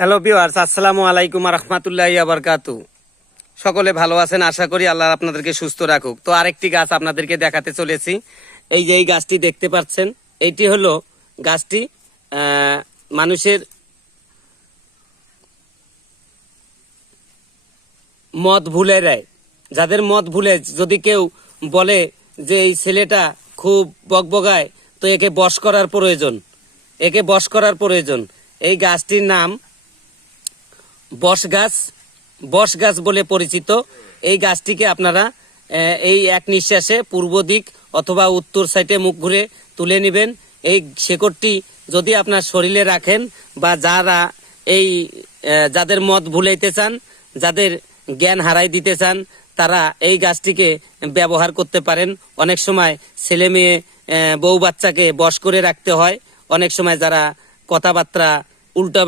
Hello viewers, আসসালামু আলাইকুম রহমতুল্লাহি বারাকাতু। সকলে ভালো আছেন, আশা করি আল্লাহ আপনাদেরকে সুস্থ রাখুক। তো আরেকটি গাছ আপনাদেরকে দেখাতে চলেছি। এই যে এই গাছটি দেখতে পাচ্ছেন, এইটি হলো গাছটি মানুষের মদ ভুলে দেয়। যাদের মদ ভুলে যদি কেউ বলে যে এই ছেলেটা খুব বকবগায়, তো একে বশ করার প্রয়োজন, একে বশ করার প্রয়োজন। এই গাছটির নাম বশ গাছ বলে পরিচিত। এই গাছটিকে আপনারা এই এক নিঃশ্বাসে পূর্ব দিক অথবা উত্তর সাইডে মুখ ঘুরে তুলে নেবেন। এই শেকড়টি যদি আপনার শরীরে রাখেন বা যারা এই যাদের মদ ভুলাইতে চান, যাদের জ্ঞান হারাই দিতে চান, তারা এই গাছটিকে ব্যবহার করতে পারেন। অনেক সময় ছেলে মেয়ে বউ বাচ্চাকে বশ করে রাখতে হয়, অনেক সময় যারা কথাবার্তা উল্টা